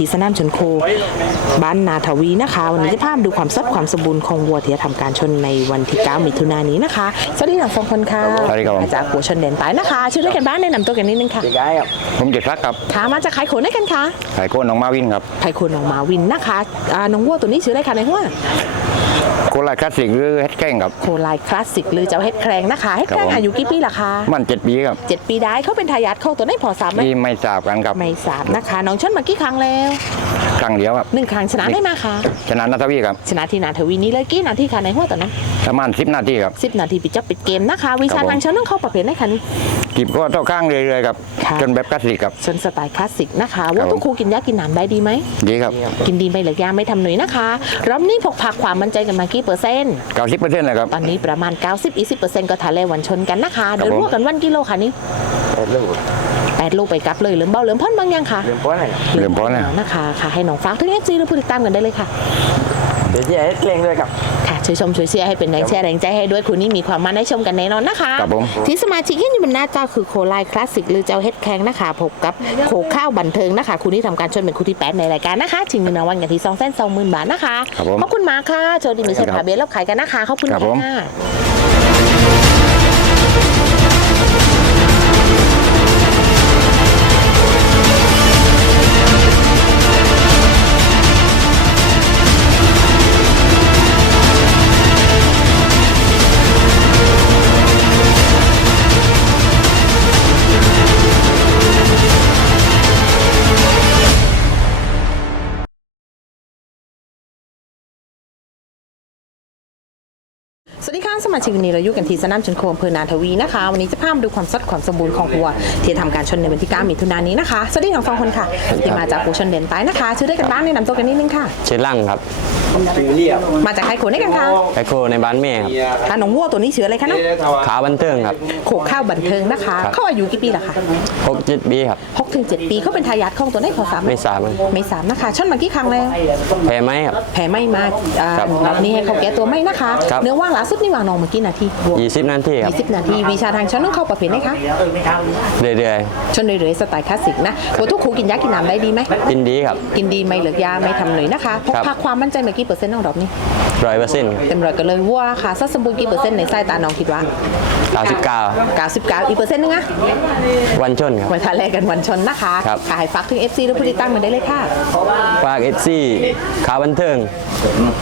ที่สนามชนโค บ้านนาทวีนะคะ วันนี้จะพามาดูความสดความสมบูรณ์ของวัวที่จะทำการชนในวันที่ 9 มิถุนายนนี้นะคะ สวัสดีทั้งสองคนค่ะสวัสดีครับผม มาจากหัวชนแดนใต้นะคะ ชื่อเรียกกันบ้านแนะนำตัวกันนิดนึงค่ะผมเจ็ดรักครับถามมาจากใครโขนได้กันคะ ไข่โก้น้องมาวินครับไผ่คุณน้องมาวินนะคะอ่าน้องวัวตัวนี้ชื่ออะไรคะในหัว โคราชคลาสสิกหรือเฮ็ดแกล้งครับ โคไลคลาสสิกหรือเจ้าเฮ็ดแครงนะคะเฮ็ดแครงครับผม อายุกี่ปีล่ะคะมันเจ็ดปีครับเจ็ดปีได้เขาเป็นทายาทเข้าตัวได้พอสามไหมที่ไม่ทราบกันครับ ไม่ทราบนะคะ น้องชนมากี่ครั้งแล้ว ครั้งเดียวครับหนึ่งครั้งชนะได้มาคะชนะนัทวีครับ ชนะที่นาทวีนี้เลยกี่นาทีคะในหัวตอนนั้นประมาณสิบนาทีครับสิบนาทีปิดจบปิดเกมนะคะ วิชาครับผมทางชนต้องเข้าประเภทไหนคะนี่กีบก็เท่าข้างเรื่อยๆครับค่ะจนแบบคลาสสิกครับชนสไตล์คลาสสิกนะคะว่าครับทุกครูกินยากินน้ำได้ดีไหมดีครับ กินดีไหมหรือยาไม่ทำหนุยนะคะรอบนี้พกพาความมั่นใจกันมากี่เปอร์เซ็นต์เก้าสิบเปอร์เซ็นต์เลยครับตอนนี้ประมาณ90-20%ก็ทะเลวันชนกันนะคะเดินผมรั่วกันวันกิโลค่ะนี่ แปดลูกไปกลับเลยเหลือมเบาเหลือมพ่อนบางยังค่ะเริ่มป้อนนะนะคะค่ะให้น้องฟักทุกเอฟซีหรือผู้ติดตามกันได้เลยค่ะเดี๋ยวจะให้เกรงด้วยครับค่ะช่วยชมช่วยเชียร์ให้เป็นแรงเชียร์แรงใจให้ด้วยคุณนี่มีความมันให้ชมกันแน่นอนนะคะครับผมที่สมาชิกที่อยู่บนหน้าจอคือโคไลคลาสสิกหรือเจ้าเฮ็ดแข้งนะคะพบกับโคข้าวบันเทิงนะคะคุณนี่ทำการชนเป็นคู่ที่8ในรายการนะคะชิงเงินรางวัลกันที่2 2 0 0 0 0บาทนะคะครับผมขอบคุณมากค่ะโชคดีมีเชิญครัพาบเบียร์รับขายกันนะคะขอบคุณครับผมค่ะ วัสดีค่ะสมาชิกวันนี้เราอยู่กันที่สนามชนโคมอำเภอนาทวีนะคะ วันนี้จะพามาดูความสดความสมบูรณ์ของวัวที่ทำการชนในวันที่9มิถุนายนนี้นะคะสวัสดีทั้งสองคนค่ะที่มาจากปูชนเด่นใต้นะคะ ชื่อได้กันบ้างแนะนำตัวกันนิดนึงค่ะ ชื่อลั่งครับมาจากใครโขนได้กันคะไอโคในบ้านแม่ครับค่ะน้องวัวตัวนี้ชื่ออะไรคะเนาะขาบันเทิงครับโขกข้าวบันเทิงนะคะครับเขาอายุกี่ปีล่ะคะหกเจ็ดปีครับหกถึงเจ็ดปีเขาเป็นทายาทของตัวได้พอสามไหไม่สามครับไม่สามนะคะชนมากี่ครั้งแล้วแพ้ไหมครับแผลไม่มาอ่าครับแบบนี้ให้เขาแก้ตัวไม่นะคะครับเนื้อว่างล่าสุดนี่วางน้องเมื่อกี้นาทียี่สิบนาทีครับยี่สิบนาที วิชาทางชนต้องเข้าประเภทไหนคะเรื่อยชนเรื่อยๆสไตล์คลาสสิกนะวัวทุกครูกินยากินน้ำได้ดีไหม ๆกินดีครับ กินดีไม่เหลือกยาไม่ทำหน่อยนะคะพกครับพาความมั่นใจมากี่เปอร์เซ็นต์น้องดอกนี้ร้อยเปอร์เซ็นต์เต็มร้อยกันเลยวัวค่ะสัดสมบูรณ์กี่เปอร์เซ็นต์ในสายตาน้องคิดว่าเก้าสิบเก้า99อีกเปอร์เซ็นต์นึงอะวันชนครับ ไว้ทานแรกกันวันชนนะคะครับ ขายฟักถึง FC หรือผู้ติดตั้งมาได้เลยค่ะ ฝากเอฟซีขาบันเทิง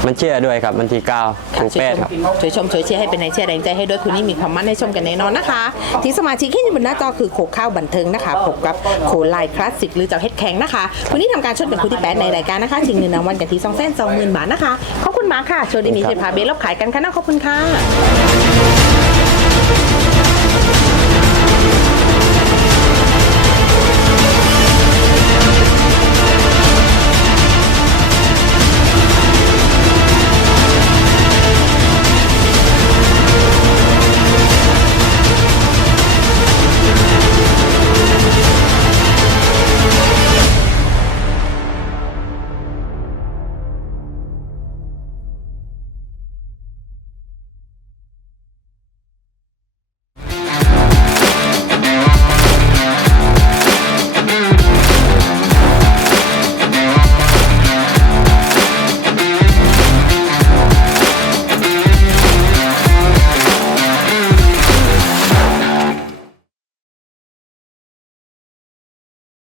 มันเชื่อด้วยครับวันที่เก้าค่ะถูกช่วแปยดชคมรับ ช่วยชมช่วยเชียร์ให้เป็นแรงเชียร์แรงใจให้ด้วยคุณนี่มีความมั่นให้ชมกันแน่นอนนะคะ ที่สมาชิกที่อยู่บนหน้าจอคือโคข้าวบันเทิงนะคะพบกับโคไลคลาสสิกหรือเจ้าเฮ็ดแข็งนะคะคุณนี่ทำการชดเป็นคู่ที่แปดในรายการนะคะชิงเงินรางวัลกันที่สองแสนสองหมื่นบาทนะคะขอบคุณมากค่ะโชว์ดีมีเสพาเบสรับขายกันค่ะนะขอบคุณค่ะ